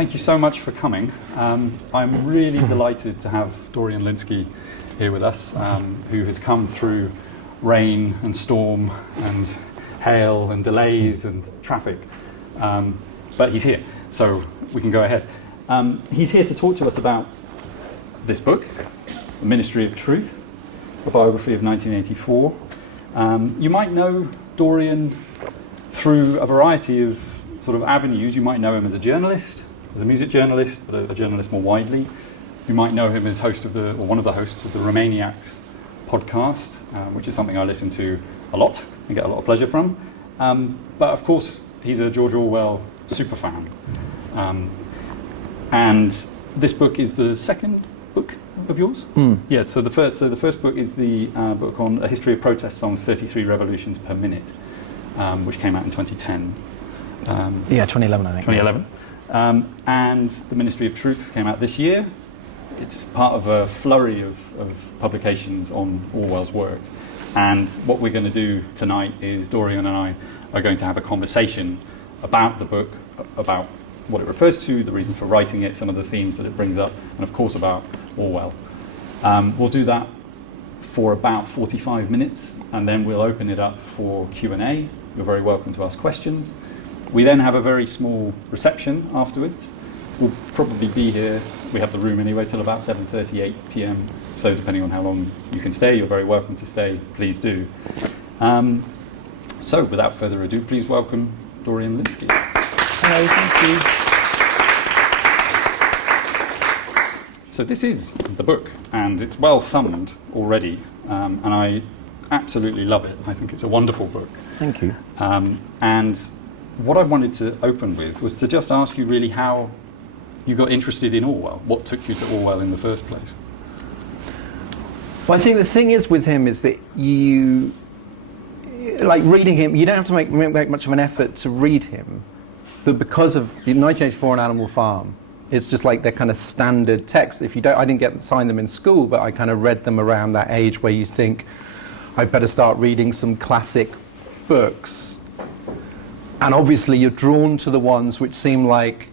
thank you so much for coming. I'm really delighted to have Dorian Lynskey here with us, who has come through rain and storm and hail and delays and traffic. But he's here, so we can go ahead. He's here to talk to us about this book, The Ministry of Truth, a biography of 1984. You might know Dorian through a variety of sort of avenues. You might know him as a journalist, as a music journalist, but a journalist more widely. You might know him as host of or one of the hosts of the Romaniacs podcast, which is something I listen to a lot and get a lot of pleasure from. But of course, he's a George Orwell superfan. And this book is the second book of yours? Yeah, so the first book is the book on A History of Protest Songs, 33 Revolutions per Minute, which came out in 2010. 2011, I think. 2011. And The Ministry of Truth came out this year. It's part of a flurry of publications on Orwell's work. And what we're going to do tonight is Dorian and I are going to have a conversation about the book, about what it refers to, the reasons for writing it, some of the themes that it brings up, and of course about Orwell. We'll do that for about 45 minutes, and then we'll open it up for Q&A. You're very welcome to ask questions. We then have a very small reception afterwards. We'll probably be here, we have the room anyway, till about 7:38 p.m. So depending on how long you can stay, you're very welcome to stay. Please do. So without further ado, please welcome Dorian Lynskey. Hello, thank you. So this is the book, and it's well thumbed already, and I absolutely love it. I think it's a wonderful book. Thank you. And what I wanted to open with was to just ask you really how you got interested in Orwell. What took you to Orwell in the first place? Well, I think the thing is with him is that you, like reading him, you don't have to make much of an effort to read him. That because of 1984 and Animal Farm, it's just like their kind of standard text. If you don't, I didn't get sign them in school, but I kind of read them around that age where you think, I'd better start reading some classic books. And obviously you're drawn to the ones which seem like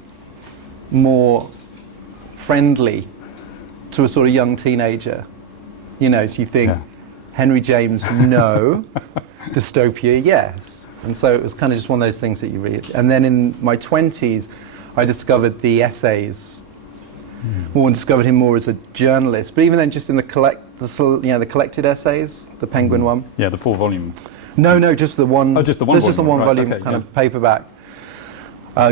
more friendly to a sort of young teenager. You know, so you think, Henry James, no. Dystopia, yes. And so it was kind of just one of those things that you read. And then in my 20s, I discovered the essays. Well, I discovered him more as a journalist, but even then, just in the collected essays, the Penguin one. Yeah, the 4-volume. No, just the one. Oh, just the one. There's just a one volume okay, kind of paperback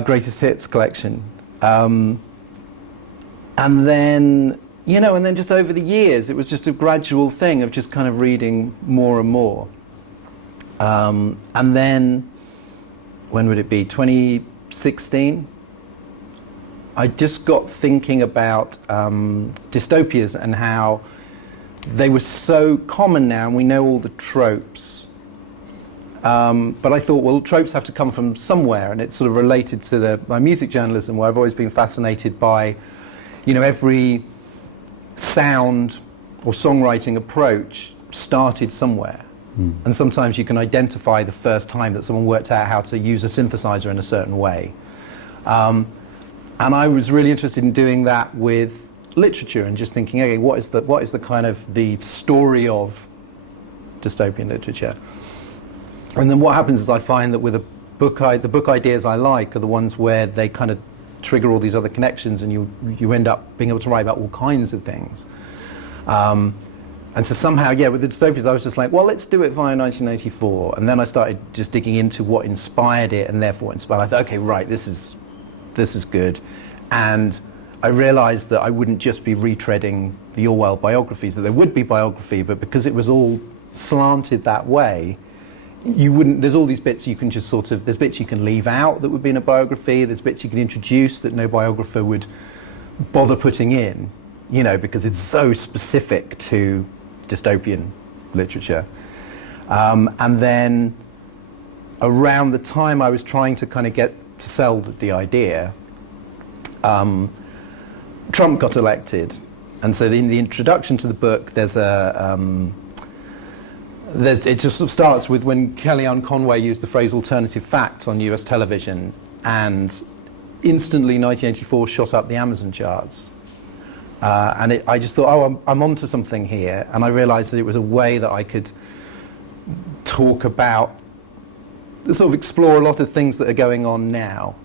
greatest hits collection. And then, and then just over the years, it was just a gradual thing of just kind of reading more and more. And then, when would it be? 2016. I just got thinking about dystopias and how they were so common now, and we know all the tropes. But I thought, well, tropes have to come from somewhere, and it's sort of related to my music journalism, where I've always been fascinated by, every sound or songwriting approach started somewhere. And sometimes you can identify the first time that someone worked out how to use a synthesizer in a certain way. And I was really interested in doing that with literature and just thinking, okay, what is the kind of the story of dystopian literature? And then what happens is I find that with the book ideas I like are the ones where they kind of trigger all these other connections, and you end up being able to write about all kinds of things. And so somehow, with the dystopias, I was just like, well, let's do it via 1984. And then I started just digging into what inspired it, and therefore inspired. I thought, okay, right, this is good. And I realized that I wouldn't just be retreading the Orwell biographies, that there would be biography, but because it was all slanted that way, there's all these bits you can just there's bits you can leave out that would be in a biography, there's bits you can introduce that no biographer would bother putting in, because it's so specific to dystopian literature. And then around the time I was trying to kind of get to sell the idea, Trump got elected, and so in the introduction to the book, there's it just sort of starts with when Kellyanne Conway used the phrase "alternative facts" on U.S. television, and instantly 1984 shot up the Amazon charts. And I just thought, oh, I'm onto something here. And I realized that it was a way that I could talk about, sort of explore a lot of things that are going on now.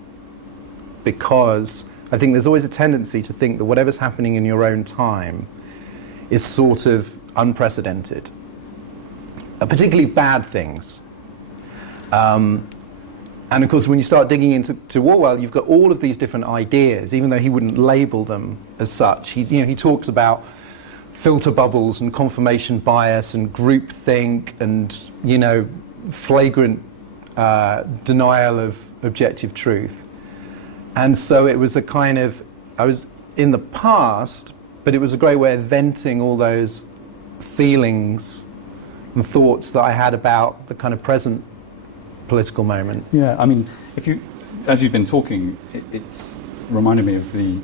Because I think there's always a tendency to think that whatever's happening in your own time is sort of unprecedented. Particularly bad things. And of course, when you start digging into Orwell, you've got all of these different ideas, even though he wouldn't label them as such. He talks about filter bubbles and confirmation bias and groupthink and, flagrant denial of objective truth. And so it was a kind of, I was in the past, but it was a great way of venting all those feelings and thoughts that I had about the kind of present political moment. Yeah, I mean, as you've been talking, it's reminded me of the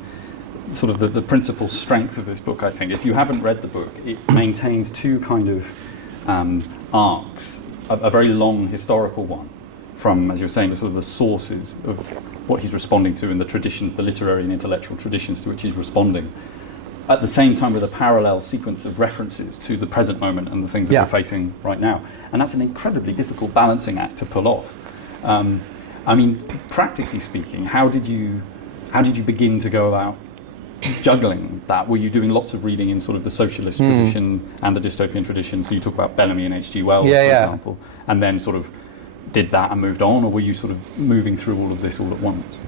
sort of the principal strength of this book, I think. If you haven't read the book, it maintains two kind of arcs, a very long historical one from, as you're saying, the sort of the sources of what he's responding to and the traditions, the literary and intellectual traditions to which he's responding, at the same time with a parallel sequence of references to the present moment and the things that we're facing right now. And that's an incredibly difficult balancing act to pull off. I mean, practically speaking, how did you begin to go about juggling that? Were you doing lots of reading in sort of the socialist tradition and the dystopian tradition? So you talk about Bellamy and H.G. Wells, for example, and then sort of did that and moved on, or were you sort of moving through all of this all at once?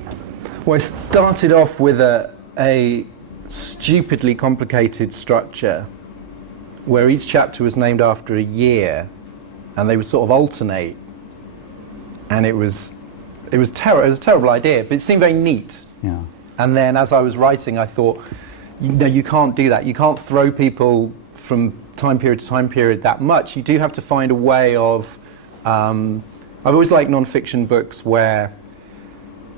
Well, I started off with a stupidly complicated structure where each chapter was named after a year and they would sort of alternate, and it was a terrible idea, but it seemed very neat. Yeah. And then as I was writing, I thought, no, you can't do that. You can't throw people from time period to time period that much. You do have to find a way of I've always liked non-fiction books where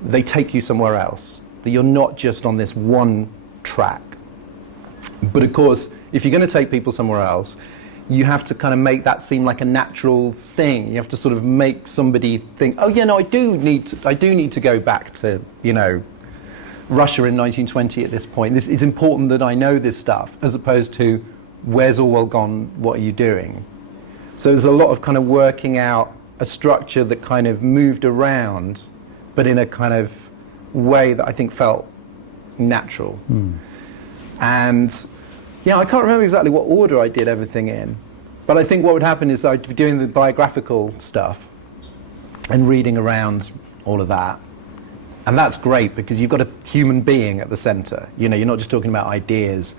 they take you somewhere else, that you're not just on this one track. But of course, if you're going to take people somewhere else, you have to kind of make that seem like a natural thing. You have to sort of make somebody think, oh yeah, no, I do need to go back to, Russia in 1920 at this point. It's important that I know this stuff, as opposed to, where's Orwell gone, what are you doing? So there's a lot of kind of working out a structure that kind of moved around, but in a kind of way that I think felt natural. And I can't remember exactly what order I did everything in, but I think what would happen is I'd be doing the biographical stuff and reading around all of that, and that's great because you've got a human being at the center. You're not just talking about ideas.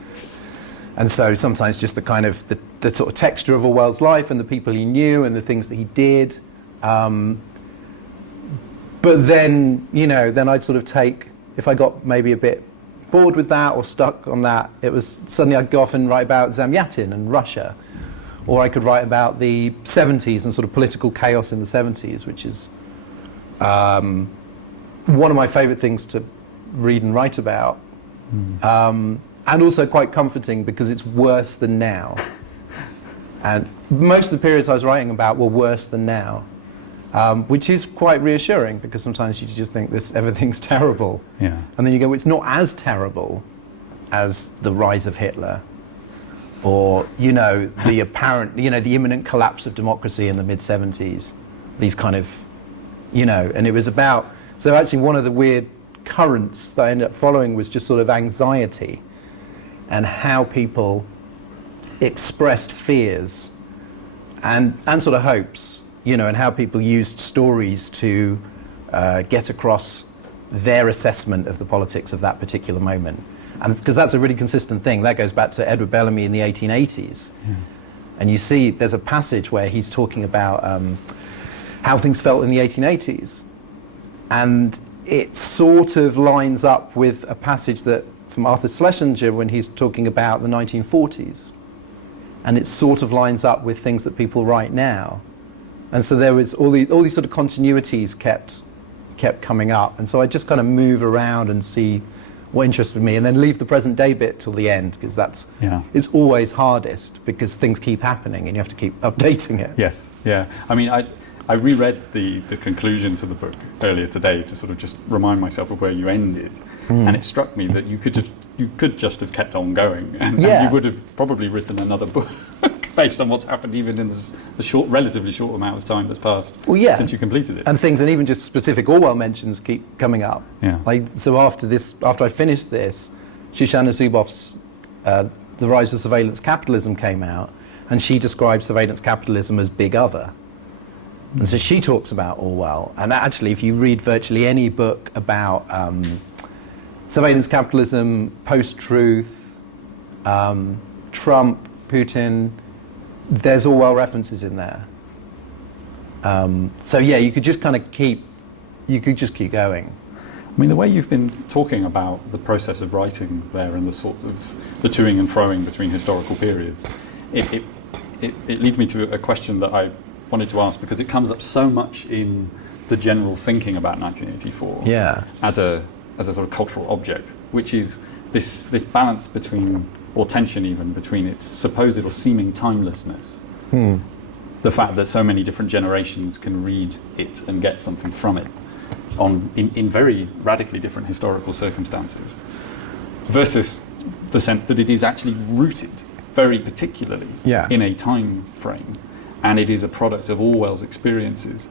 And so sometimes just the kind of the sort of texture of Orwell's life and the people he knew and the things that he did. But then, then I'd sort of take, if I got maybe a bit bored with that or stuck on that, it was suddenly I'd go off and write about Zamyatin and Russia. Or I could write about the 70s and sort of political chaos in the 70s, which is one of my favorite things to read and write about. And also quite comforting because it's worse than now. And most of the periods I was writing about were worse than now, which is quite reassuring because sometimes you just think everything's terrible. Yeah. And then you go, well, it's not as terrible as the rise of Hitler or, the apparent, the imminent collapse of democracy in the mid-70s. These kind of, and it was about, so actually one of the weird currents that I ended up following was just sort of anxiety and how people expressed fears and sort of hopes, and how people used stories to get across their assessment of the politics of that particular moment. And because that's a really consistent thing. That goes back to Edward Bellamy in the 1880s. Yeah. And you see there's a passage where he's talking about how things felt in the 1880s. And it sort of lines up with a passage from Arthur Schlesinger when he's talking about the 1940s. And it sort of lines up with things that people write now. And so there was all these sort of continuities kept coming up. And so I just kind of move around and see what interested me, and then leave the present day bit till the end, because it's always hardest because things keep happening and you have to keep updating it. Yes, yeah. I mean, I reread the conclusion to the book earlier today to sort of just remind myself of where you ended, and it struck me that you could just have kept on going, and you would have probably written another book based on what's happened, even in the relatively short amount of time that's passed since you completed it. And even just specific Orwell mentions keep coming up. Yeah. So after I finished this, Shoshana Zuboff's The Rise of Surveillance Capitalism came out, and she describes surveillance capitalism as Big Other. And so she talks about Orwell. And actually, if you read virtually any book about surveillance capitalism, post-truth, Trump, Putin, there's Orwell references in there. So yeah, you could just keep going. I mean, the way you've been talking about the process of writing there and the sort of the toing and froing between historical periods, it leads me to a question that I wanted to ask, because it comes up so much in the general thinking about 1984 as a sort of cultural object, which is this balance between, or tension even, between its supposed or seeming timelessness, the fact that so many different generations can read it and get something from it in very radically different historical circumstances, versus the sense that it is actually rooted very particularly in a time frame, and it is a product of Orwell's experiences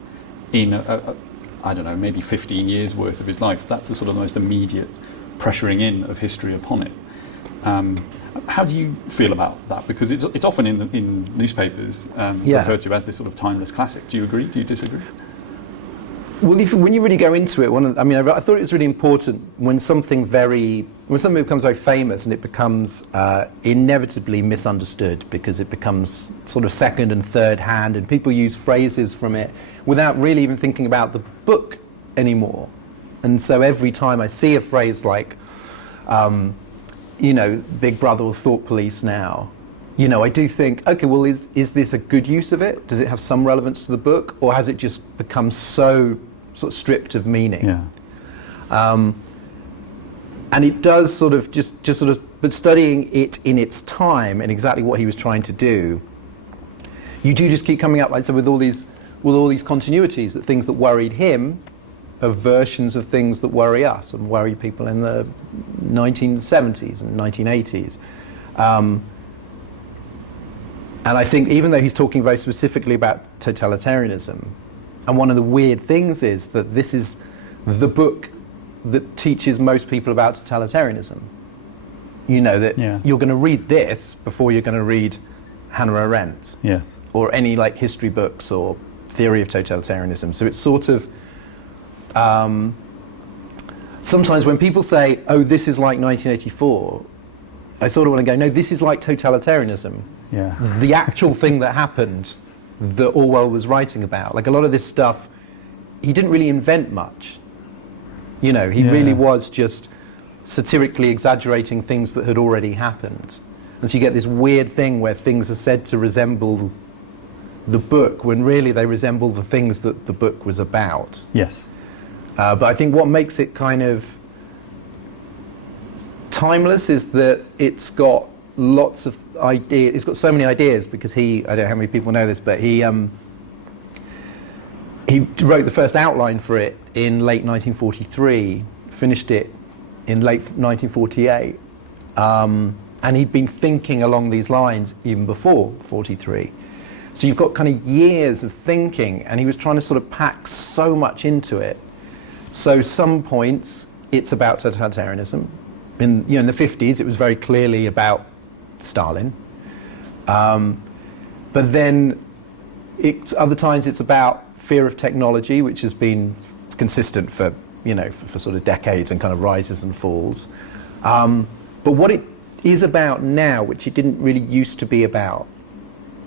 in I don't know, maybe 15 years worth of his life. That's the sort of most immediate pressuring in of history upon it. How do you feel about that? Because it's often in newspapers referred to as this sort of timeless classic. Do you agree? Do you disagree? Well, when you really go into it, I thought it was really important when something becomes very famous and it becomes inevitably misunderstood, because it becomes sort of second and third hand, and people use phrases from it without really even thinking about the book anymore. And so every time I see a phrase like, Big Brother or Thought Police now, I do think, okay, well, is this a good use of it? Does it have some relevance to the book, or has it just become so sort of stripped of meaning? Yeah. And it does sort of but studying it in its time and exactly what he was trying to do, you do just keep coming up, like I said, with all these continuities, that things that worried him are versions of things that worry us and worry people in the 1970s and 1980s. And I think even though he's talking very specifically about totalitarianism, and one of the weird things is that this is the book that teaches most people about totalitarianism. You're going to read this before you're going to read Hannah Arendt, or any history books or theory of totalitarianism. So it's sort of sometimes when people say, "Oh, this is like 1984," I sort of want to go, "No, this is like totalitarianism." Yeah. The actual thing that happened that Orwell was writing about. Like a lot of this stuff, he didn't really invent much. He really was just satirically exaggerating things that had already happened. And so you get this weird thing where things are said to resemble the book when really they resemble the things that the book was about. Yes. But I think what makes it kind of timeless is that it's got lots of ideas. It's got so many ideas because I don't know how many people know this, but he wrote the first outline for it in late 1943, finished it in late 1948, and he'd been thinking along these lines even before 43. So you've got kind of years of thinking, and he was trying to sort of pack so much into it. So some points it's about totalitarianism. In the 50s, it was very clearly about Stalin, but then other times it's about fear of technology, which has been consistent for sort of decades and kind of rises and falls. But what it is about now, which it didn't really used to be about,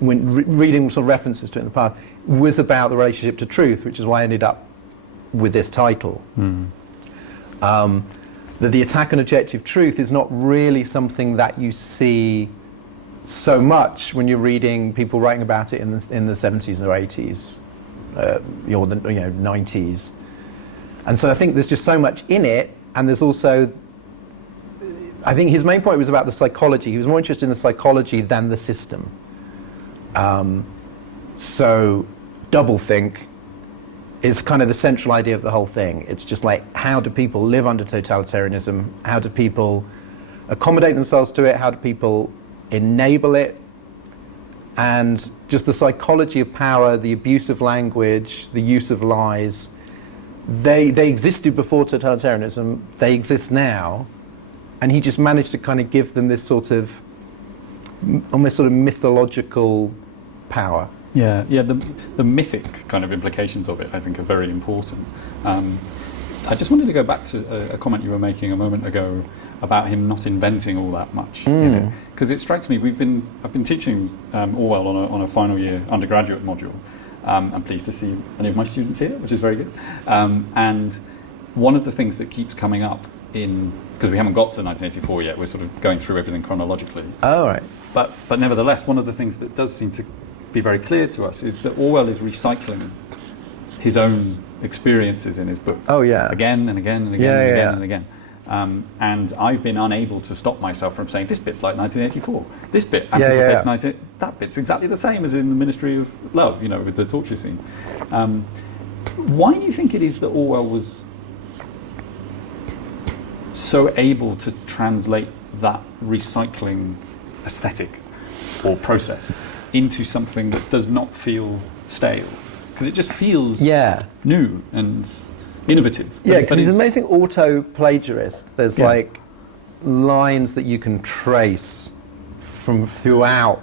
when reading sort of references to it in the past, was about the relationship to truth, which is why I ended up with this title. That the attack on objective truth is not really something that you see so much when you're reading people writing about it in the 70s or 80s, or the 90s. And so I think there's just so much in it, and there's also, I think his main point was about the psychology. He was more interested in the psychology than the system. So doublethink is kind of the central idea of the whole thing. It's just like, how do people live under totalitarianism? How do people accommodate themselves to it? How do people enable it? And just the psychology of power, the abuse of language, the use of lies. They existed before totalitarianism, they exist now, and he just managed to kind of give them this sort of, almost sort of mythological power. Yeah, the mythic kind of implications of it, I think, are very important. I just wanted to go back to a comment you were making a moment ago about him not inventing all that much. Because it strikes me, I've been teaching Orwell on a final year undergraduate module. I'm pleased to see any of my students here, which is very good. And one of the things that keeps coming up because we haven't got to 1984 yet, we're sort of going through everything chronologically. Oh, right. But nevertheless, one of the things that does seem to be very clear to us is that Orwell is recycling his own experiences in his books. Oh, yeah. Again and again and again and again and again. And I've been unable to stop myself from saying, this bit's like 1984. This bit anticipates that bit's exactly the same as in the Ministry of Love, with the torture scene. Why do you think it is that Orwell was so able to translate that recycling aesthetic or process into something that does not feel stale? Because it just feels new and innovative. Yeah, because he's an amazing auto-plagiarist. There's like lines that you can trace from throughout.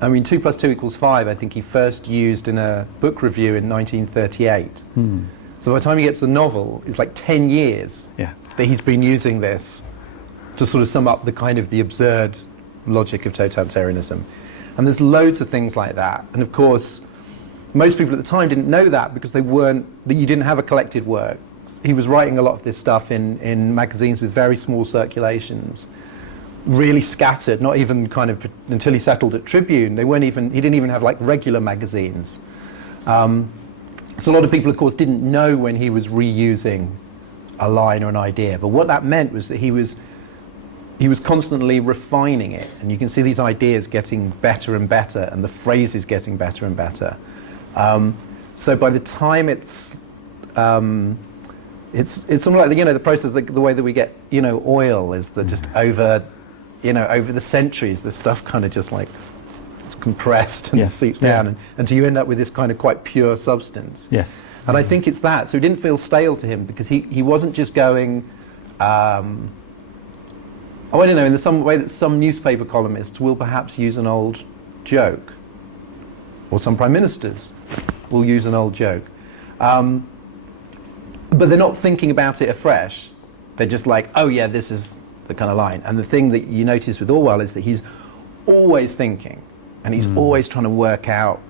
I mean, 2 + 2 = 5, I think he first used in a book review in 1938. So by the time he gets to the novel, it's like 10 years that he's been using this to sort of sum up the kind of the absurd logic of totalitarianism. And there's loads of things like that. And of course, most people at the time didn't know that because that you didn't have a collected work. He was writing a lot of this stuff in magazines with very small circulations, really scattered, not even kind of until he settled at Tribune. He didn't even have like regular magazines. So a lot of people, of course, didn't know when he was reusing a line or an idea. But what that meant was that he was constantly refining it. And you can see these ideas getting better and better and the phrases getting better and better. So by the time it's something like the process, the way that we get oil is that just over the centuries the stuff kind of just like it's compressed and seeps down until you end up with this kind of quite pure substance. Yes. And I think it's that. So it didn't feel stale to him because he wasn't just going. I don't know, in the some way that some newspaper columnists will perhaps use an old joke, or some prime ministers will use an old joke. But they're not thinking about it afresh. They're just like, oh yeah, this is the kind of line. And the thing that you notice with Orwell is that he's always thinking, and he's always trying to work out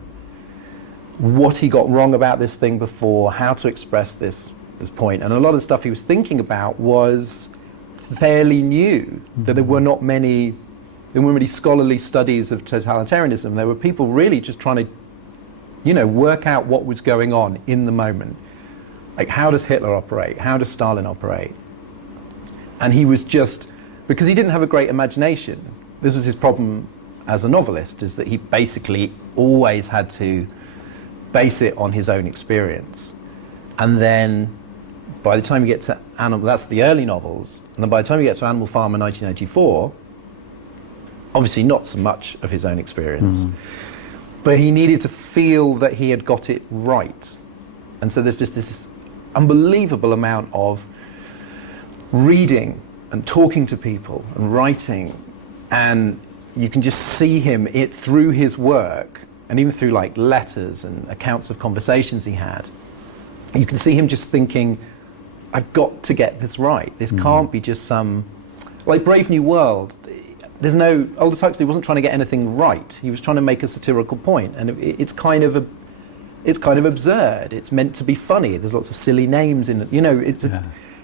what he got wrong about this thing before, how to express this point. And a lot of the stuff he was thinking about was fairly new, that there weren't many scholarly studies of totalitarianism. There were people really just trying to, work out what was going on in the moment. Like, how does Hitler operate? How does Stalin operate? And he was just, because he didn't have a great imagination, this was his problem as a novelist, is that he basically always had to base it on his own experience. And then by the time you get to that's the early novels, and then by the time you get to Animal Farm in 1984, obviously not so much of his own experience, but he needed to feel that he had got it right. And so there's just this unbelievable amount of reading and talking to people and writing, and you can just see him through his work, and even through like letters and accounts of conversations he had, you can see him just thinking, I've got to get this right. This can't be just some, like Brave New World, there's no, Aldous Huxley wasn't trying to get anything right. He was trying to make a satirical point, and it's kind of absurd. It's meant to be funny. There's lots of silly names in it.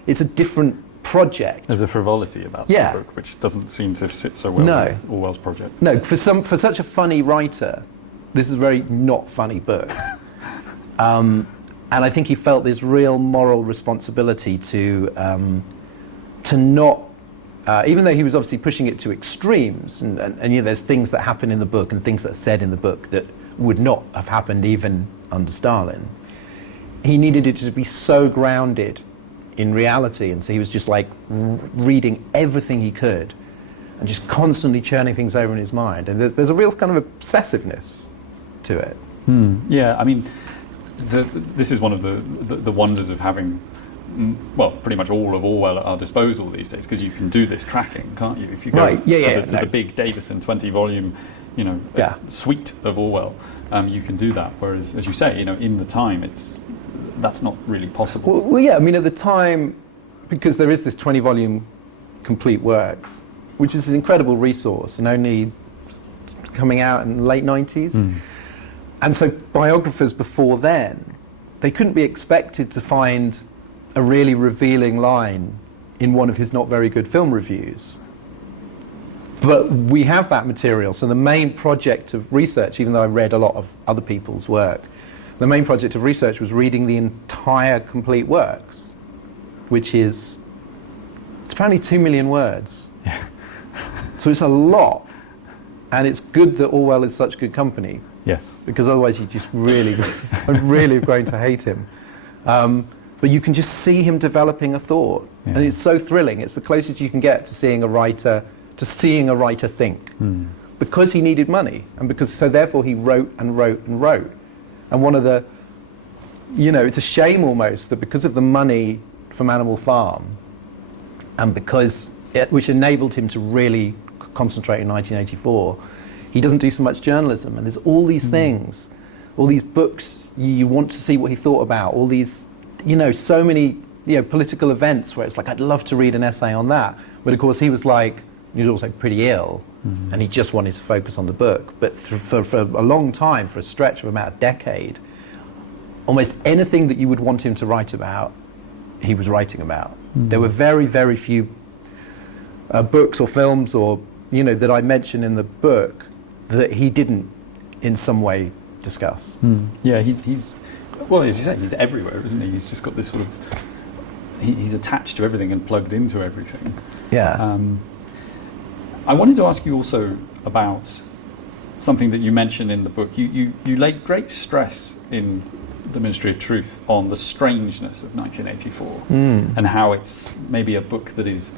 It's a different project. There's a frivolity about the book, which doesn't seem to sit so well with Orwell's project. No, for such a funny writer, this is a very not funny book. And I think he felt this real moral responsibility to not, even though he was obviously pushing it to extremes, and there's things that happen in the book and things that are said in the book that would not have happened even under Stalin. he needed it to be so grounded in reality, and so he was just like reading everything he could and just constantly churning things over in his mind. And there's a real kind of obsessiveness to it. Yeah, I mean, this is one of the wonders of having, well, pretty much all of Orwell at our disposal these days, because you can do this tracking, can't you? If you go to the big Davison 20-volume, suite of Orwell, you can do that. Whereas, as you say, in the time, that's not really possible. Well, yeah, I mean, at the time, because there is this 20-volume complete works, which is an incredible resource and only coming out in the late 90s. And so biographers before then, they couldn't be expected to find a really revealing line in one of his not very good film reviews. But we have that material, so the main project of research, even though I read a lot of other people's work, the main project of research was reading the entire complete works, which is, it's apparently 2 million words. So it's a lot, and it's good that Orwell is such good company. Yes. Because otherwise you just really have grown to hate him. But you can just see him developing a thought, and it's so thrilling. It's the closest you can get to seeing a writer think, because he needed money, and so therefore he wrote and wrote and wrote. And one of the, it's a shame almost that because of the money from Animal Farm, and which enabled him to really concentrate in 1984, he doesn't do so much journalism. And there's all these things, all these books you want to see what he thought about, all these, so many, political events where it's like, I'd love to read an essay on that. But of course he was also pretty ill, and he just wanted to focus on the book. But for a long time, for a stretch of about a decade, almost anything that you would want him to write about, he was writing about. There were very, very few books or films that I mention in the book that he didn't in some way discuss. Yeah, he's well, as you say, he's everywhere, isn't he? He's just got this sort of, he's attached to everything and plugged into everything. Yeah. I wanted to ask you also about something that you mentioned in the book. You laid great stress in The Ministry of Truth on the strangeness of 1984 and how it's maybe a book that is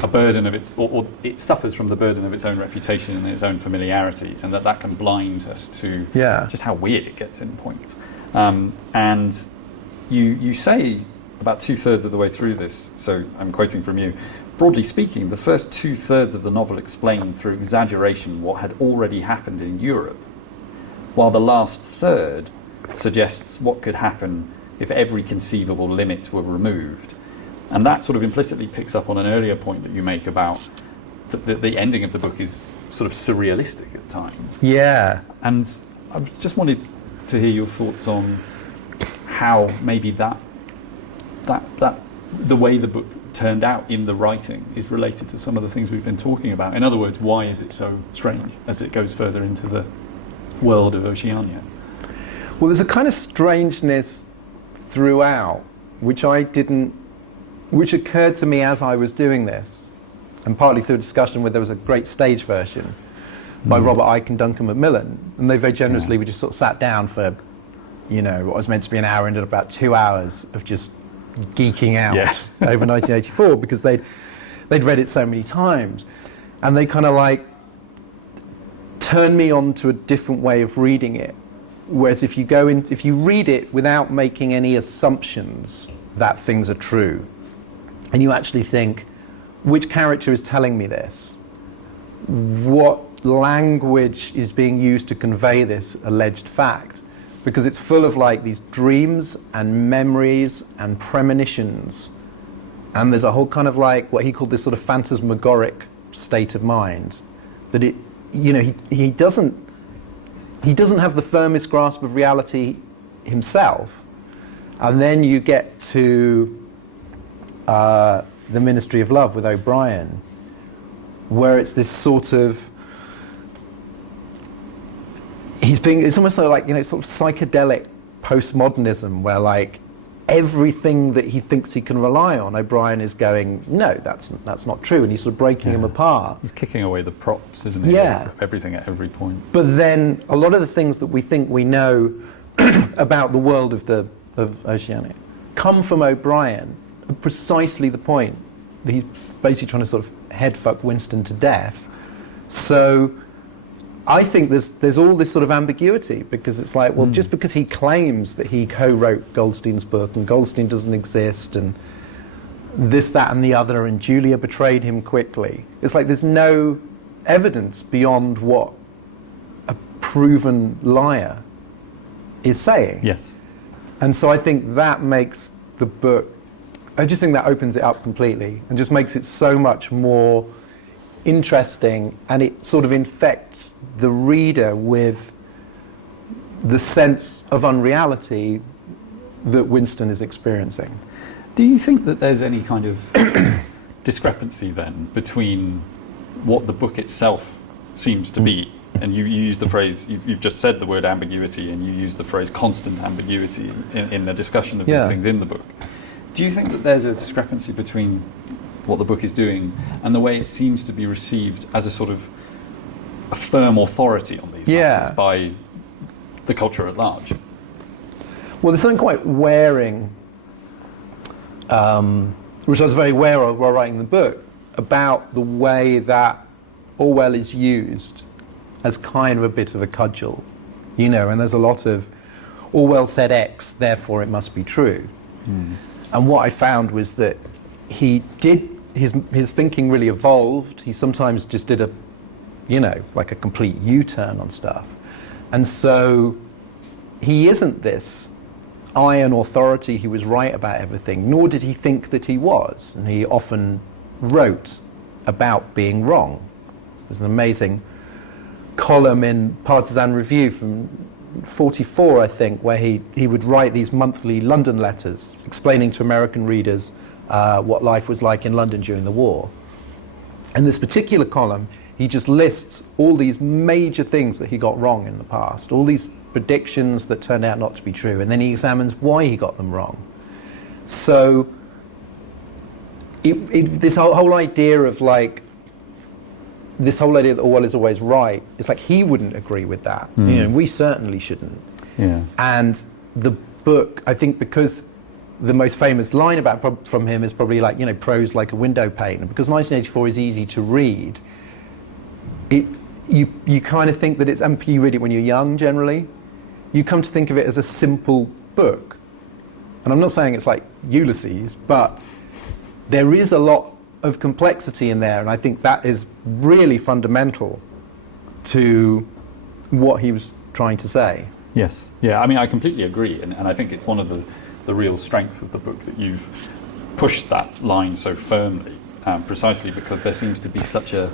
a burden of its, or it suffers from the burden of its own reputation and its own familiarity, and that can blind us to just how weird it gets in points. And you say about 2/3 of the way through this, so I'm quoting from you, broadly speaking, the first 2/3 of the novel explain through exaggeration what had already happened in Europe, while the last third suggests what could happen if every conceivable limit were removed. And that sort of implicitly picks up on an earlier point that you make about the ending of the book is sort of surrealistic at times. Yeah. And I just wanted to hear your thoughts on how maybe that the way the book turned out in the writing is related to some of the things we've been talking about. In other words, why is it so strange as it goes further into the world of Oceania? Well, there's a kind of strangeness throughout, which occurred to me as I was doing this, and partly through a discussion where there was a great stage version by Robert Icke and Duncan Macmillan, and they very generously we just sort of sat down for, what was meant to be an hour, ended up about 2 hours of just geeking out over 1984 because they'd read it so many times, and they kind of turned me on to a different way of reading it. Whereas if you read it without making any assumptions that things are true, and you actually think, which character is telling me this? What language is being used to convey this alleged fact? Because it's full of these dreams and memories and premonitions, and there's a whole kind of what he called this sort of phantasmagoric state of mind, that he doesn't have the firmest grasp of reality himself. And then you get to The Ministry of Love with O'Brien, where it's this sort of, it's almost sort of psychedelic postmodernism, where everything that he thinks he can rely on, O'Brien is going, no, that's not true, and he's sort of breaking him apart. He's kicking away the props, isn't he? Yeah. Everything at every point. But then a lot of the things that we think we know about the world of the of Oceania come from O'Brien at precisely the point that he's basically trying to sort of headfuck Winston to death. So I think there's all this sort of ambiguity, because it's like, well, just because he claims that he co-wrote Goldstein's book and Goldstein doesn't exist and this, that and the other, and Julia betrayed him quickly, it's like there's no evidence beyond what a proven liar is saying. Yes. And so I think that makes the book, I just think that opens it up completely and just makes it so much more interesting, and it sort of infects the reader with the sense of unreality that Winston is experiencing. Do you think that there's any kind of discrepancy then between what the book itself seems to be, and you use the phrase, you've just said the word ambiguity, and you use the phrase constant ambiguity in the discussion of these things in the book. Do you think that there's a discrepancy between what the book is doing and the way it seems to be received as a sort of a firm authority on these matters by the culture at large? Well, there's something quite wearing, which I was very aware of while writing the book, about the way that Orwell is used as kind of a bit of a cudgel, you know, and there's a lot of Orwell said X, therefore it must be true. And what I found was that he did, his thinking really evolved. He sometimes just did a, you know, like a complete U-turn on stuff. And so he isn't this iron authority, he was right about everything, nor did he think that he was. And he often wrote about being wrong. There's an amazing column in Partisan Review from 44, I think, where he would write these monthly London letters explaining to American readers what life was like in London during the war. And this particular column, he just lists all these major things that he got wrong in the past, all these predictions that turned out not to be true, and then he examines why he got them wrong. So this whole idea of like, this whole idea that Orwell is always right, it's like he wouldn't agree with that. You know, we certainly shouldn't. Yeah. And the book, I think, because the most famous line about from him is probably like, you know, prose like a window pane. And because 1984 is easy to read, you kind of think that it's, and you read it when you're young generally, you come to think of it as a simple book. And I'm not saying it's like Ulysses, but there is a lot of complexity in there, and I think that is really fundamental to what he was trying to say. Yes, yeah, I mean, I completely agree, and I think it's one of the real strengths of the book that you've pushed that line so firmly, precisely because there seems to be such a,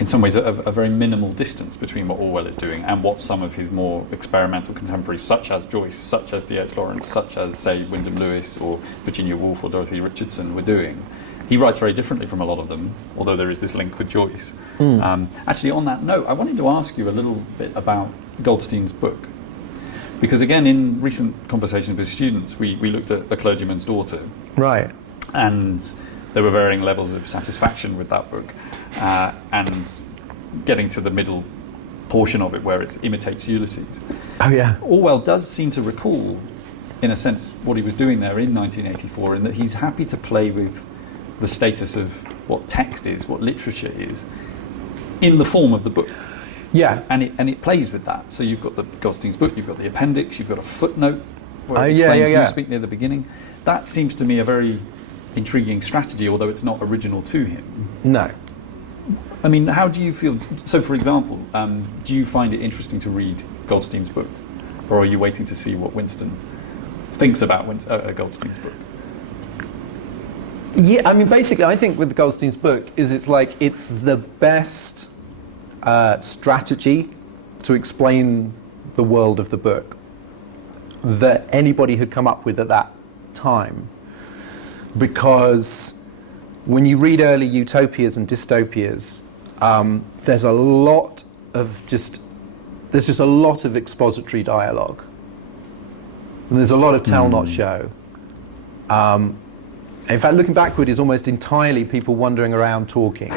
in some ways, a very minimal distance between what Orwell is doing and what some of his more experimental contemporaries, such as Joyce, such as D.H. Lawrence, such as, say, Wyndham Lewis or Virginia Woolf or Dorothy Richardson were doing. He writes very differently from a lot of them, although there is this link with Joyce. Actually, on that note, I wanted to ask you a little bit about Goldstein's book. Because again, in recent conversations with students, we looked at The Clergyman's Daughter. Right. And there were varying levels of satisfaction with that book. And getting to the middle portion of it where it imitates Ulysses. Oh, yeah. Orwell does seem to recall, in a sense, what he was doing there in 1984, in that he's happy to play with the status of what text is, what literature is, in the form of the book. Yeah. And it plays with that. So you've got the Goldstein's book, you've got the appendix, you've got a footnote where it explains Newspeak near the beginning. That seems to me a very intriguing strategy, although it's not original to him. No. I mean, how do you feel? So, for example, do you find it interesting to read Goldstein's book? Or are you waiting to see what Winston thinks about Goldstein's book? Yeah, I mean, basically, I think with Goldstein's book is it's the best strategy to explain the world of the book that anybody had come up with at that time. Because when you read early utopias and dystopias, there's a lot of just a lot of expository dialogue. And there's a lot of tell not show. In fact, looking backward is almost entirely people wandering around talking.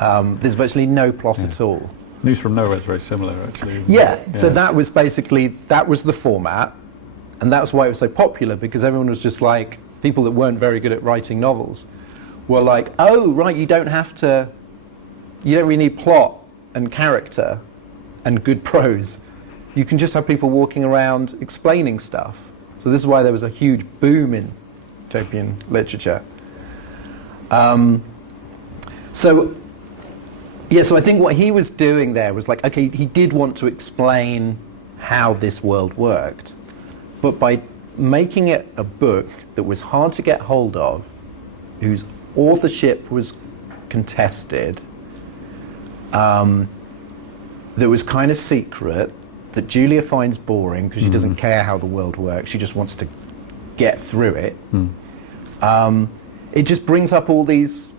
There's virtually no plot at all. News from Nowhere is very similar, actually. Yeah, so that was the format. And that's why it was so popular, because everyone was just like, people that weren't very good at writing novels were like, oh, right, you don't really need plot and character and good prose. You can just have people walking around explaining stuff. So this is why there was a huge boom in utopian literature. So I think what he was doing there was like, okay, he did want to explain how this world worked, but by making it a book that was hard to get hold of, whose authorship was contested, that was kind of secret, that Julia finds boring because she doesn't care how the world works, she just wants to get through it. It just brings up all these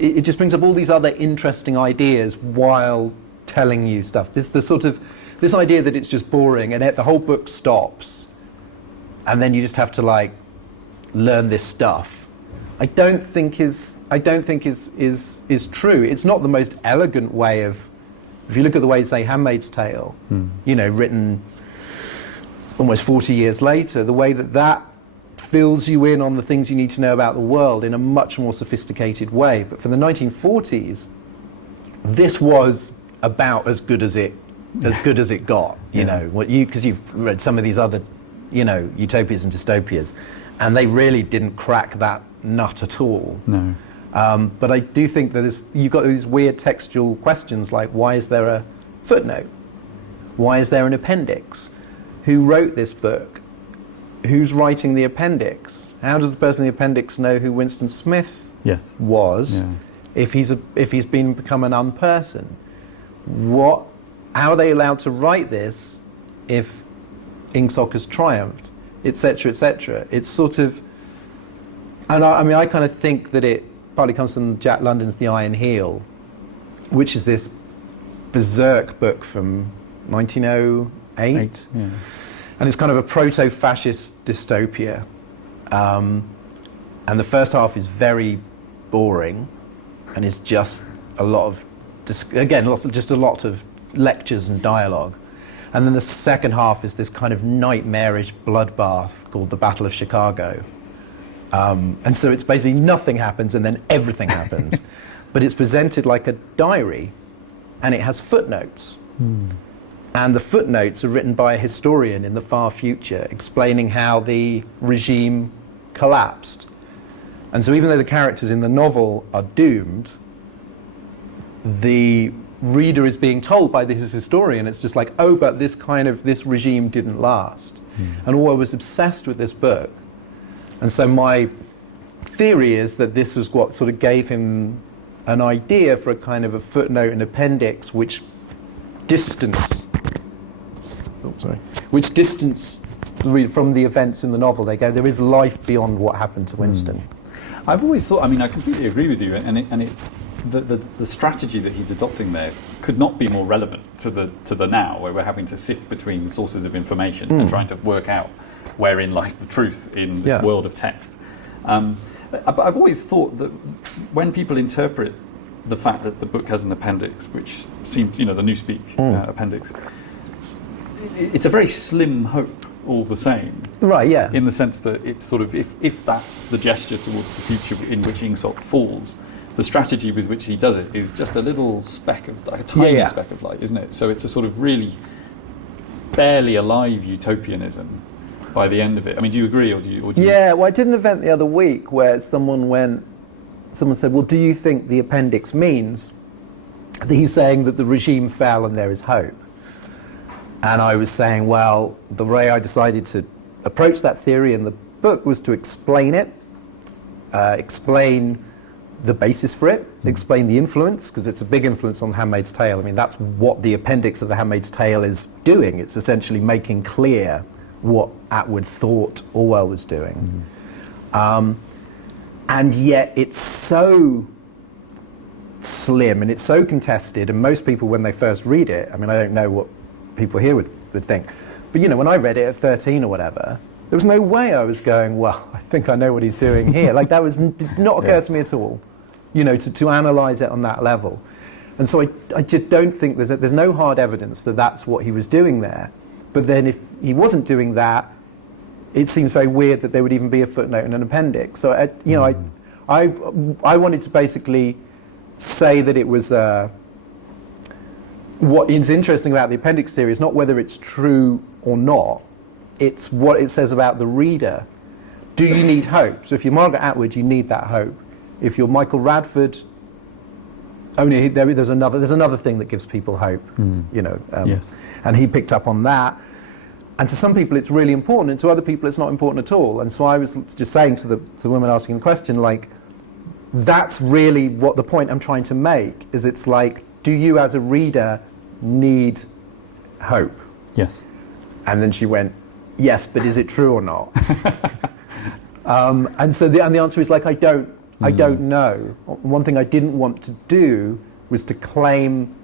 other interesting ideas while telling you stuff. This idea that it's just boring and the whole book stops and then you just have to like learn this stuff, I don't think is true. It's not the most elegant way of, if you look at the way, say, Handmaid's Tale, written almost 40 years later, the way that fills you in on the things you need to know about the world in a much more sophisticated way. But for the 1940s, this was about as good as it got. Because you've read some of these other, utopias and dystopias, and they really didn't crack that nut at all. No. But I do think that you've got these weird textual questions like, why is there a footnote? Why is there an appendix? Who wrote this book? Who's writing the appendix? How does the person in the appendix know who Winston Smith was if he's become an unperson? How are they allowed to write this if Ingsoc has triumphed, etc., etc.? It's sort of, and I kind of think that it partly comes from Jack London's The Iron Heel, which is this berserk book from 1908. And it's kind of a proto-fascist dystopia. And the first half is very boring and is just a lot of, a lot of lectures and dialogue. And then the second half is this kind of nightmarish bloodbath called the Battle of Chicago. And so it's basically nothing happens and then everything happens. But it's presented like a diary and it has footnotes. And the footnotes are written by a historian in the far future explaining how the regime collapsed. And so even though the characters in the novel are doomed, the reader is being told by this historian, it's just like, oh, but this regime didn't last. And Orwell was obsessed with this book. And so my theory is that this was what sort of gave him an idea for a kind of a footnote and appendix which distance the reader from the events in the novel. They go, there is life beyond what happened to Winston. I've always thought, I completely agree with you, the strategy that he's adopting there could not be more relevant to the now, where we're having to sift between sources of information and trying to work out wherein lies the truth in this world of text. But I've always thought that when people interpret the fact that the book has an appendix, which seems, the Newspeak appendix, it's a very slim hope all the same. Right, yeah. In the sense that it's sort of, if that's the gesture towards the future in which Ingsoc falls, the strategy with which he does it is just a little speck of, like a tiny speck of light, isn't it? So it's a sort of really barely alive utopianism by the end of it. Do you agree or do you? Yeah, well, I did an event the other week where someone said, well, do you think the appendix means that he's saying that the regime fell and there is hope? And I was saying, well, the way I decided to approach that theory in the book was to explain it, explain the basis for it, explain the influence, because it's a big influence on The Handmaid's Tale. That's what the appendix of The Handmaid's Tale is doing. It's essentially making clear what Atwood thought Orwell was doing. And yet it's so slim and it's so contested, and most people, when they first read it, I don't know what people here would think, but when I read it at 13 or whatever, there was no way I was going, well, I think I know what he's doing here. Like, that did not occur to me at all, to analyse it on that level. And so I just don't think there's no hard evidence that that's what he was doing there. But then if he wasn't doing that, it seems very weird that there would even be a footnote and an appendix. So, I wanted to basically say that it was what is interesting about the appendix theory is not whether it's true or not, it's what it says about the reader. Do you need hope? So if you're Margaret Atwood, you need that hope. If you're Michael Radford, there's another thing that gives people hope, Yes. And he picked up on that. And to some people it's really important, and to other people it's not important at all. And so I was just saying to the woman asking the question, like, that's really what the point I'm trying to make, is it's like, do you as a reader need hope? Yes. And then she went, yes, but is it true or not? And so the answer is like, I don't know. One thing I didn't want to do was to claim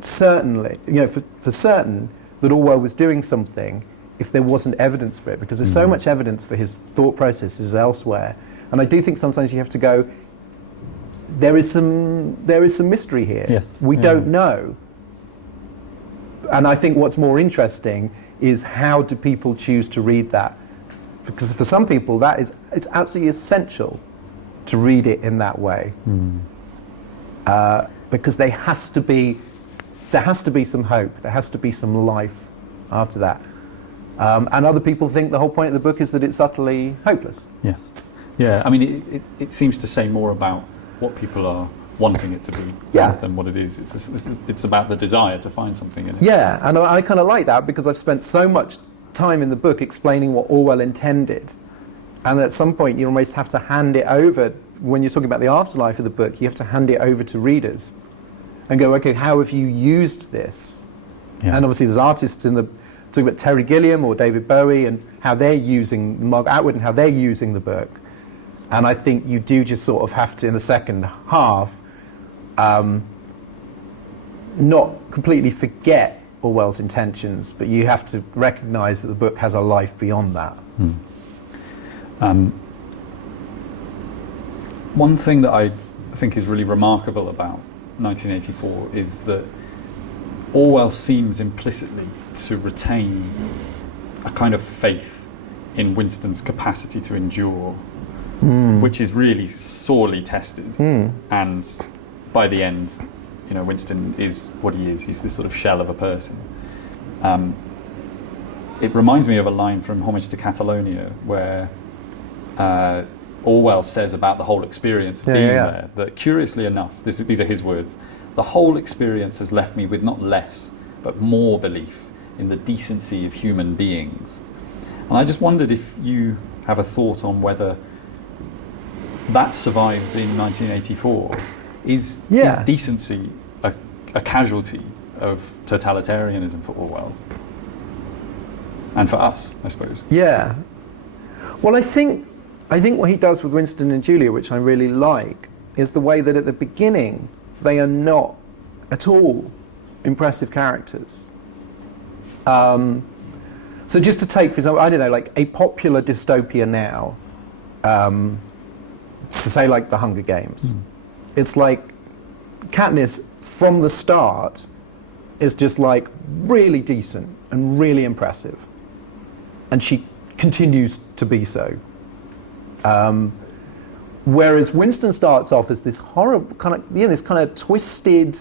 certainly, for certain, that Orwell was doing something if there wasn't evidence for it, because there's so much evidence for his thought processes elsewhere. And I do think sometimes you have to go, there is some mystery here. Yes. We don't know. And I think what's more interesting is how do people choose to read that? Because for some people it's absolutely essential to read it in that way. Because there has to be some hope, there has to be some life after that. And other people think the whole point of the book is that it's utterly hopeless. Yes. Yeah, I mean, it seems to say more about what people are wanting it to be than what it is. It's about the desire to find something in it. Yeah, and I kind of like that because I've spent so much time in the book explaining what Orwell intended. And at some point you almost have to hand it over, when you're talking about the afterlife of the book, you have to hand it over to readers and go, okay, how have you used this? Yeah. And obviously there's artists talking about Terry Gilliam or David Bowie and how they're using, Margaret Atwood and how they're using the book. And I think you do just sort of have to, in the second half, not completely forget Orwell's intentions, but you have to recognise that the book has a life beyond that. One thing that I think is really remarkable about 1984 is that Orwell seems implicitly to retain a kind of faith in Winston's capacity to endure, which is really sorely tested. And by the end, Winston is what he is. He's this sort of shell of a person. It reminds me of a line from Homage to Catalonia where Orwell says about the whole experience of being there, that curiously enough, these are his words, the whole experience has left me with not less, but more belief in the decency of human beings. And I just wondered if you have a thought on whether that survives in 1984. Is decency a casualty of totalitarianism for Orwell? And for us, I suppose. Yeah. Well, I think what he does with Winston and Julia, which I really like, is the way that at the beginning they are not at all impressive characters. So just to take, for example, I don't know, like a popular dystopia now, to say like The Hunger Games. It's like Katniss from the start is just like really decent and really impressive, and she continues to be so. Whereas Winston starts off as this horrible kind of, this kind of twisted,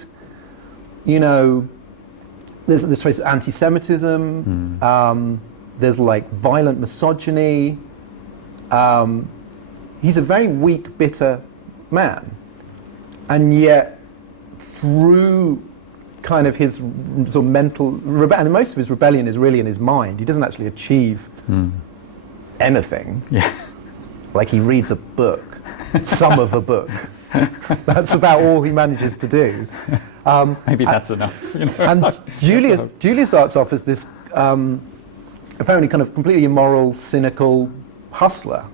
there's trace of anti-Semitism. There's like violent misogyny. He's a very weak, bitter man. And yet, through kind of his sort of mental and most of his rebellion is really in his mind. He doesn't actually achieve anything. Yeah. Like he reads a book, some of a book. That's about all he manages to do. Maybe that's enough. And Julia starts off as this apparently kind of completely immoral, cynical hustler.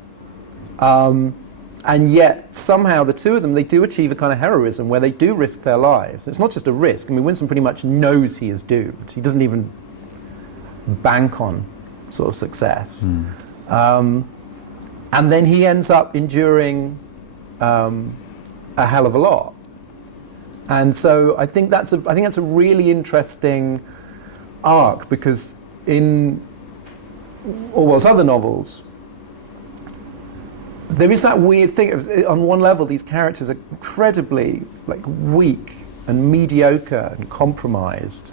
And yet, somehow, the two of them, they do achieve a kind of heroism where they do risk their lives. It's not just a risk. I mean, Winston pretty much knows he is doomed. He doesn't even bank on sort of success. And then he ends up enduring a hell of a lot. And so I think that's a really interesting arc, because in Orwell's other novels, there is that weird thing. On one level, these characters are incredibly like weak and mediocre and compromised,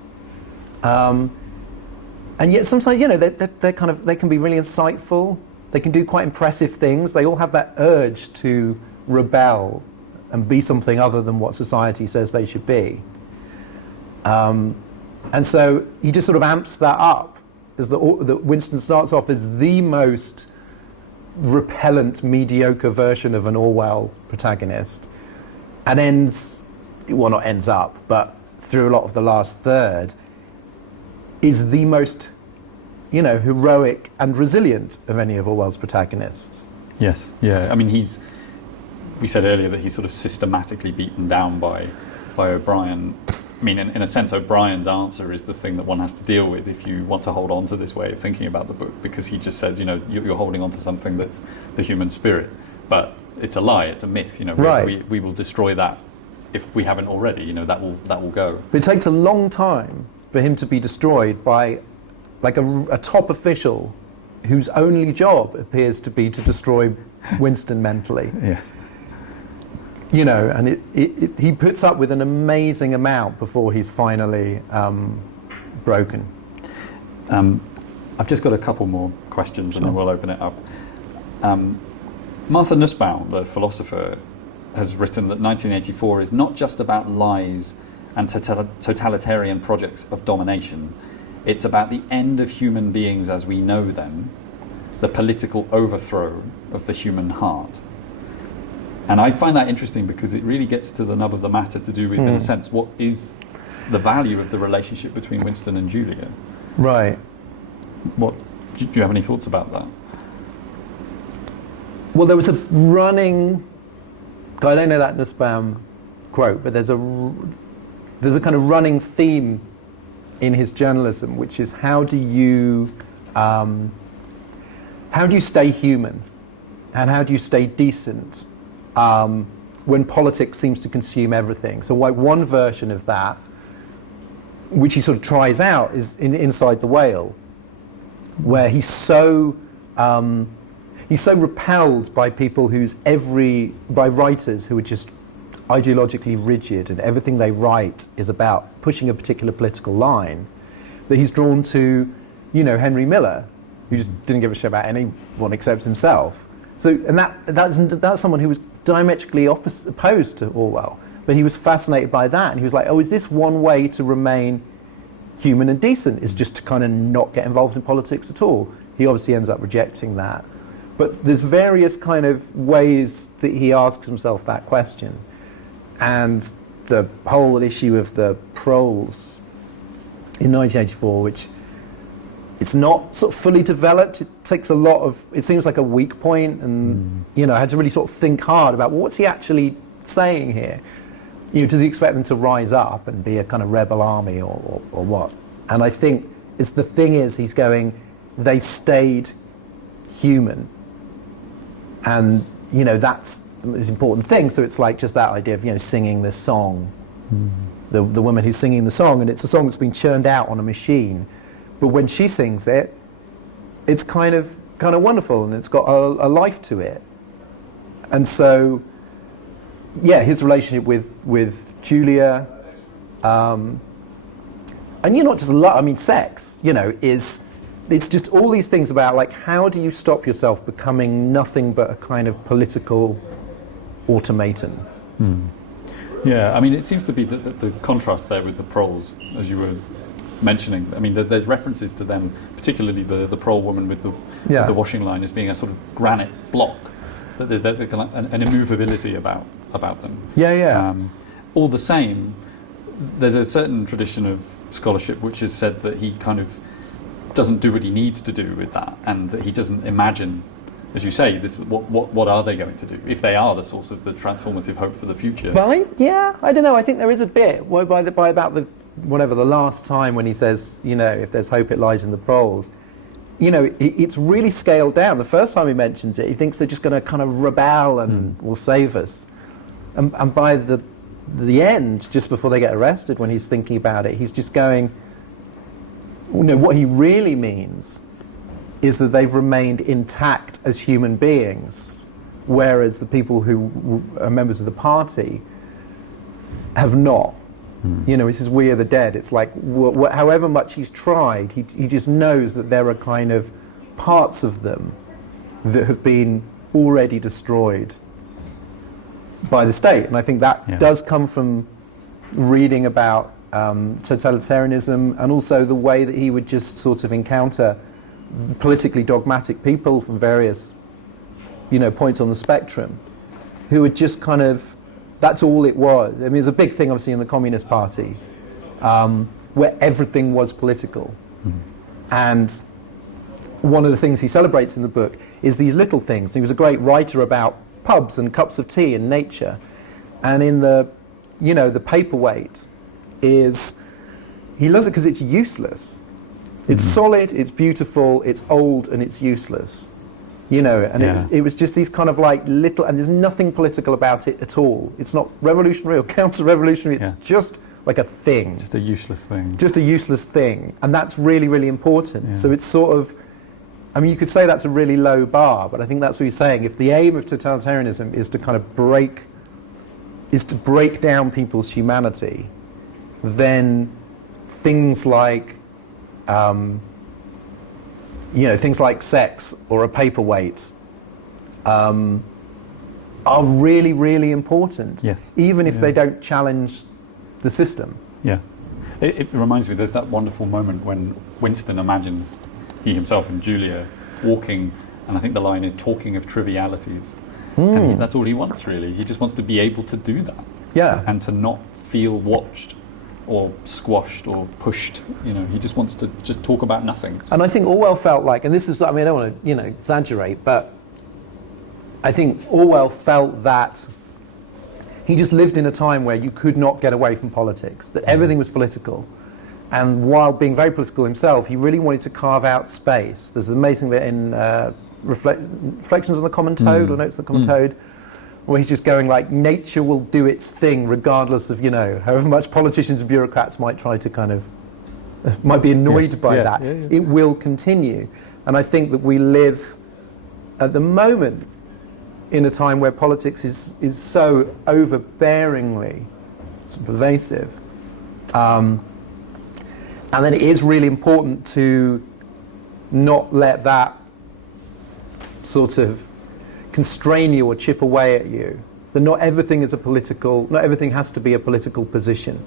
and yet sometimes, you know, they're kind of, they can be really insightful. They can do quite impressive things. They all have that urge to rebel and be something other than what society says they should be. And so he just sort of amps that up, as the Winston starts off as the most repellent, mediocre version of an Orwell protagonist, and ends, well, not ends up, but through a lot of the last third, is the most, you know, heroic and resilient of any of Orwell's protagonists. Yes, yeah. I mean, we said earlier that he's sort of systematically beaten down by O'Brien. I mean, in a sense, O'Brien's answer is the thing that one has to deal with if you want to hold on to this way of thinking about the book, because he just says, you know, you're holding on to something that's the human spirit. But it's a lie, it's a myth, you know. Right. We will destroy that if we haven't already, you know, that will go. But it takes a long time for him to be destroyed by like a top official whose only job appears to be to destroy Winston mentally. Yes. You know, and he puts up with an amazing amount before he's finally broken. I've just got a couple more questions, and then we'll open it up. Martha Nussbaum, the philosopher, has written that 1984 is not just about lies and totalitarian projects of domination. It's about the end of human beings as we know them, the political overthrow of the human heart. And I find that interesting because it really gets to the nub of the matter to do with, in a sense, what is the value of the relationship between Winston and Julia? Right. Do you have any thoughts about that? Well, there was a running, I don't know that Nussbaum quote, but there's a kind of running theme in his journalism, which is how do you stay human, and how do you stay decent when politics seems to consume everything? So like one version of that, which he sort of tries out, is in Inside the Whale, where he's so repelled by people by writers who are just ideologically rigid, and everything they write is about pushing a particular political line, that he's drawn to, you know, Henry Miller, who just didn't give a shit about anyone except himself. So, and that's someone who was diametrically opposed to Orwell, but he was fascinated by that, and he was like, oh, is this one way to remain human and decent, is just to kind of not get involved in politics at all? He obviously ends up rejecting that. But there's various kind of ways that he asks himself that question. And the whole issue of the proles in 1984, which it's not sort of fully developed. It takes a lot of, it seems like a weak point, and you know, I had to really sort of think hard about, well, what's he actually saying here? You know, does he expect them to rise up and be a kind of rebel army or what? And I think the thing is, he's going, they've stayed human, and you know, that's the most important thing. So it's like just that idea of, you know, singing this song, the woman who's singing the song, and it's a song that's been churned out on a machine. But when she sings it, it's kind of wonderful, and it's got a life to it. And so, yeah, his relationship with Julia, and you're not just love. I mean, sex. You know, it's just all these things about, like, how do you stop yourself becoming nothing but a kind of political automaton? Yeah, I mean, it seems to be the contrast there with the proles, as you were mentioning. I mean, there's references to them, particularly the prole woman with the washing line, as being a sort of granite block. That there's an immovability about them. Yeah. All the same, there's a certain tradition of scholarship which has said that he kind of doesn't do what he needs to do with that, and that he doesn't imagine, as you say, this. What are they going to do if they are the source of the transformative hope for the future? But I don't know. I think there is a bit by about the last time when he says, you know, if there's hope, it lies in the proles. You know, it's really scaled down. The first time he mentions it, he thinks they're just going to kind of rebel and will save us. And by the end, just before they get arrested, when he's thinking about it, he's just going, you know, what he really means is that they've remained intact as human beings, whereas the people who are members of the party have not. You know, he says, we are the dead. It's like, however much he's tried, he just knows that there are kind of parts of them that have been already destroyed by the state. And I think that does come from reading about totalitarianism, and also the way that he would just sort of encounter politically dogmatic people from various, you know, points on the spectrum, who would just kind of, that's all it was. I mean, it's a big thing, obviously, in the Communist Party, where everything was political. And one of the things he celebrates in the book is these little things. He was a great writer about pubs and cups of tea and nature. And in the, you know, the paperweight is, he loves it because it's useless. It's solid, it's beautiful, it's old, and it's useless. You know, and it was just these kind of like little, and there's nothing political about it at all. It's not revolutionary or counter-revolutionary, it's just like a thing. Just a useless thing. Just a useless thing. And that's really, really important. So it's sort of, I mean, you could say that's a really low bar, but I think that's what he's saying. If the aim of totalitarianism is to kind of break down people's humanity, then things like, you know, things like sex or a paperweight are really, really important. Yes. Even if they don't challenge the system. Yeah. It reminds me, there's that wonderful moment when Winston imagines he himself and Julia walking, and I think the line is talking of trivialities. And that's all he wants, really. He just wants to be able to do that. Yeah. And to not feel watched or squashed or pushed. You know, he just wants to just talk about nothing. And I think Orwell felt like, and this is, I mean, I don't want to, you know, exaggerate, but I think Orwell felt that he just lived in a time where you could not get away from politics, that everything was political. And while being very political himself, he really wanted to carve out space. There's an amazing bit in Reflections on the Common Toad, or Notes on the Common Toad, where he's just going like, nature will do its thing regardless of, you know, however much politicians and bureaucrats might try to kind of, might be annoyed by that. It will continue. And I think that we live at the moment in a time where politics is so overbearingly pervasive. And then it is really important to not let that sort of constrain you or chip away at you. That not everything is not everything has to be a political position.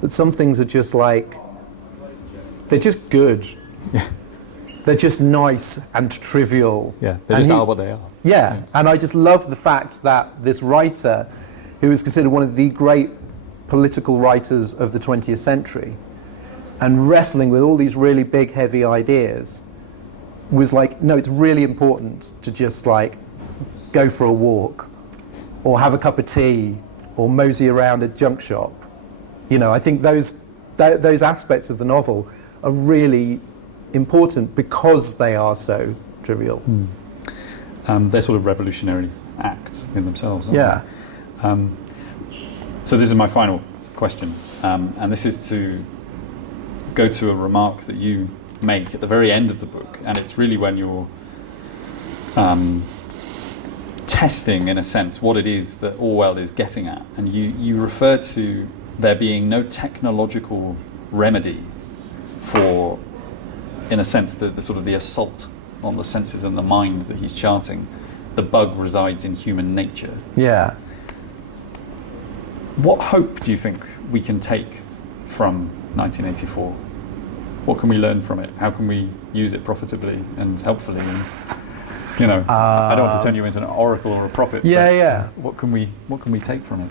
That some things are just like, they're just good. They're just nice and trivial. Yeah, they just are what they are. Yeah, and I just love the fact that this writer, who is considered one of the great political writers of the 20th century, and wrestling with all these really big, heavy ideas, was like, no, it's really important to just like go for a walk, or have a cup of tea, or mosey around a junk shop. You know, I think those aspects of the novel are really important because they are so trivial. They're sort of revolutionary acts in themselves, aren't Yeah. they? So this is my final question, and this is to go to a remark that you make at the very end of the book, and it's really when you're testing, in a sense, what it is that Orwell is getting at, and you refer to there being no technological remedy for, in a sense, the sort of the assault on the senses and the mind that he's charting. The bug resides in human nature. Yeah. What hope do you think we can take from 1984? What can we learn from it? How can we use it profitably and helpfully? And, you know, I don't want to turn you into an oracle or a prophet. Yeah. What can we take from it?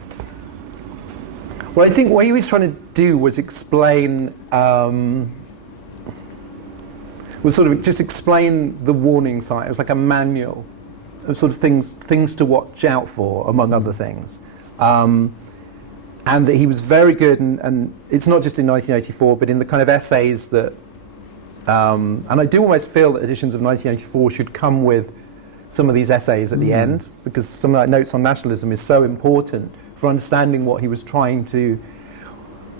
Well, I think what he was trying to do was explain, explain the warning sign. It was like a manual of sort of things to watch out for, among other things. And that he was very good, and it's not just in 1984, but in the kind of essays that, and I do almost feel that editions of 1984 should come with some of these essays at the end, because some of that Notes on Nationalism is so important for understanding what he was trying to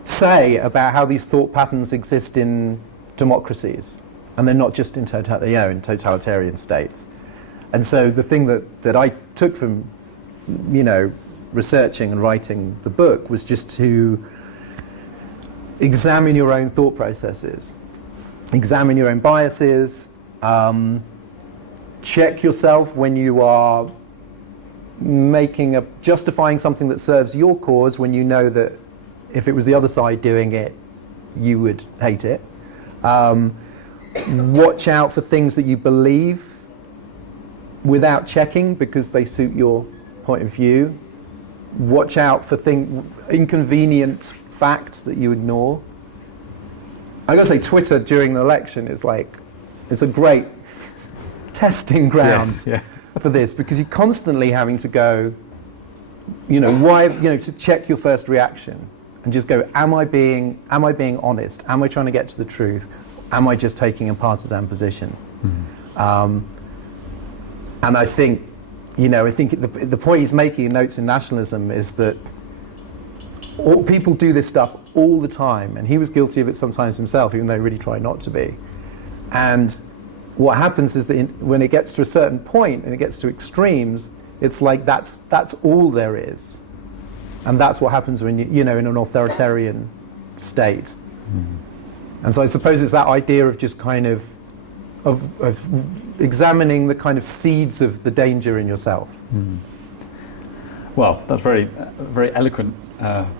say about how these thought patterns exist in democracies. and they're not just in totalitarian states. And so the thing that I took from, researching and writing the book was just to examine your own thought processes, examine your own biases, check yourself when you are justifying something that serves your cause when you know that if it was the other side doing it, you would hate it. Watch out for things that you believe without checking because they suit your point of view. Watch out for inconvenient facts that you ignore. I gotta say, Twitter during the election is it's a great testing ground for this, because you're constantly having to go, to check your first reaction and just go, am I being honest? Am I trying to get to the truth? Am I just taking a partisan position? Mm-hmm. And I think, the point he's making in Notes in Nationalism is that people do this stuff all the time, and he was guilty of it sometimes himself, even though he really tried not to be. And what happens is that when it gets to a certain point and it gets to extremes, it's like that's all there is, and that's what happens when in an authoritarian state. Mm-hmm. And so I suppose it's that idea of just kind of examining the kind of seeds of the danger in yourself. Mm. Well, that's very eloquent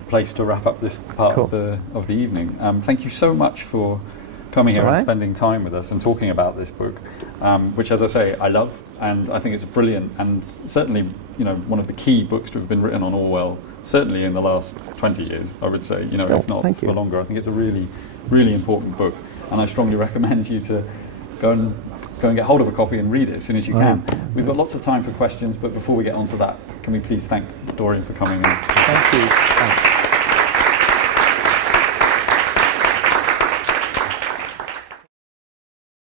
place to wrap up this part of the evening. Thank you so much for coming here and spending time with us and talking about this book, which, as I say, I love, and I think it's brilliant, and certainly, one of the key books to have been written on Orwell, certainly in the last 20 years, I would say, if not for longer. I think it's a really, really important book, and I strongly recommend you to go and get hold of a copy and read it as soon as you can. We've got lots of time for questions, but before we get on to that, can we please thank Dorian for coming in? Thank you.